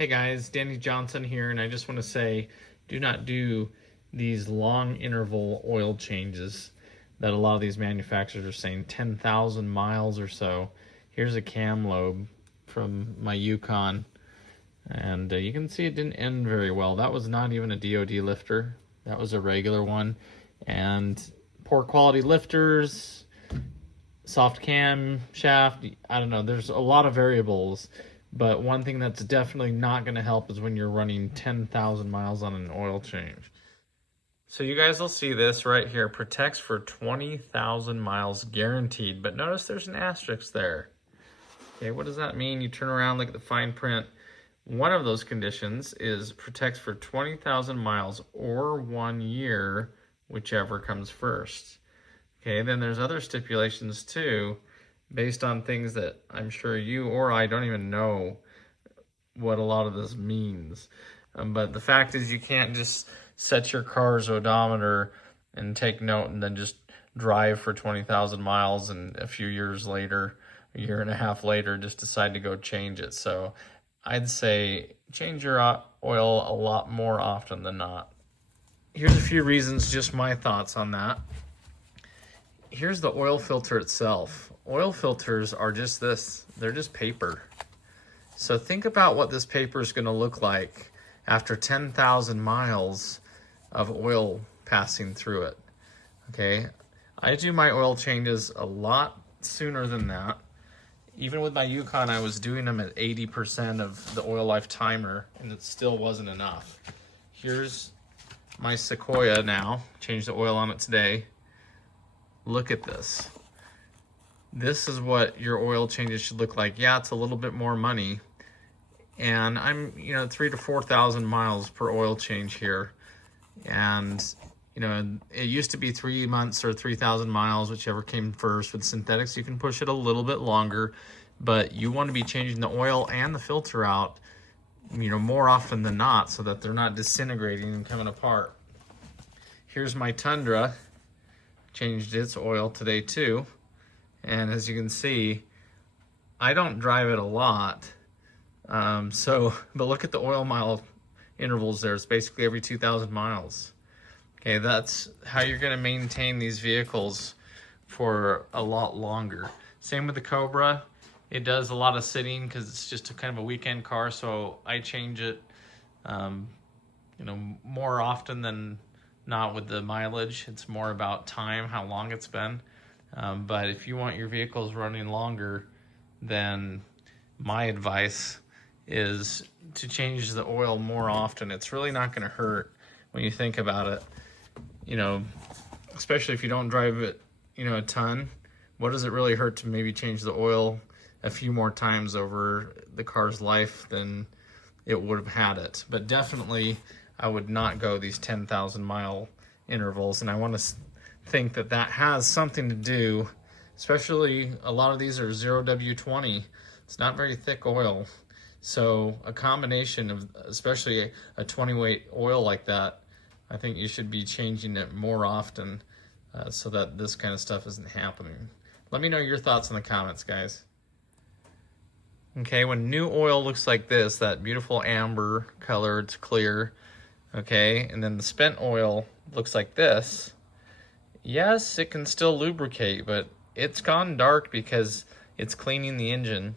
Hey guys, Danny Johnson here, and I just want to say do not do these long interval oil changes that a lot of these manufacturers are saying, 10,000 miles or so. Here's a cam lobe from my Yukon, and you can see it didn't end very well. That was not even a DOD lifter, that was a regular one, and poor quality lifters, soft cam shaft, I don't know, there's a lot of variables. But one thing that's definitely not going to help is when you're running 10,000 miles on an oil change. So you guys will see this right here, protects for 20,000 miles guaranteed. But notice there's an asterisk there. Okay, what does that mean? You turn around, look at the fine print. One of those conditions is protects for 20,000 miles or 1 year, whichever comes first. Okay, then there's other stipulations too, based on things that I'm sure you or I don't even know what a lot of this means. But the fact is, you can't just set your car's odometer and take note and then just drive for 20,000 miles and a few years later, a year and a half later, just decide to go change it. So I'd say change your oil a lot more often than not. Here's a few reasons, just my thoughts on that. Here's the oil filter itself. Oil filters are just this, they're just paper. So think about what this paper is going to look like after 10,000 miles of oil passing through it. Okay, I do my oil changes a lot sooner than that. Even with my Yukon, I was doing them at 80% of the oil life timer, and it still wasn't enough. Here's my Sequoia now, changed the oil on it today. Look at this. This is what your oil changes should look like. Yeah, it's a little bit more money, and I'm 3,000 to 4,000 miles per oil change here, and it used to be 3 months or 3,000 miles, whichever came first. With synthetics, you can push it a little bit longer, but you want to be changing the oil and the filter out more often than not, so that they're not disintegrating and coming apart. Here's my Tundra. Changed its oil today too, and as you can see, I don't drive it a lot, but look at the oil mile intervals there. It's basically every 2,000 miles. Okay, that's how you're going to maintain these vehicles for a lot longer. Same with the Cobra. It does a lot of sitting because it's just kind of a weekend car, so I change it more often than not with the mileage. It's more about time, how long it's been. But if you want your vehicles running longer, then my advice is to change the oil more often. It's really not going to hurt when you think about it. Especially if you don't drive it, a ton. What does it really hurt to maybe change the oil a few more times over the car's life than it would have had it? But definitely, I would not go these 10,000 mile intervals, and I want to think that that has something to do, especially a lot of these are 0W20. It's not very thick oil, so a combination of, especially a 20 weight oil like that, I think you should be changing it more often so that this kind of stuff isn't happening. Let me know your thoughts in the comments, guys. Okay, when new oil looks like this, that beautiful amber color, it's clear. Okay, and then the spent oil looks like this. Yes, it can still lubricate, but it's gone dark because it's cleaning the engine.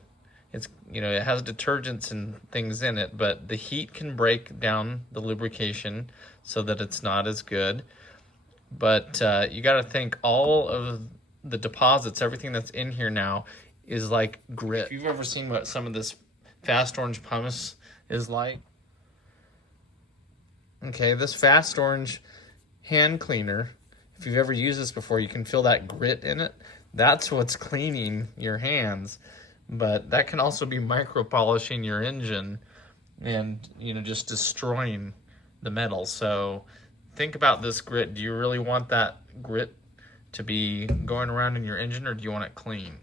It's it has detergents and things in it, but the heat can break down the lubrication so that it's not as good. But you got to think all of the deposits, everything that's in here now, is like grit. If you've ever seen what some of this fast orange pumice is like. Okay, this fast orange hand cleaner, if you've ever used this before, you can feel that grit in it. That's what's cleaning your hands, but that can also be micro polishing your engine and just destroying the metal. So think about this grit. Do you really want that grit to be going around in your engine, or do you want it clean?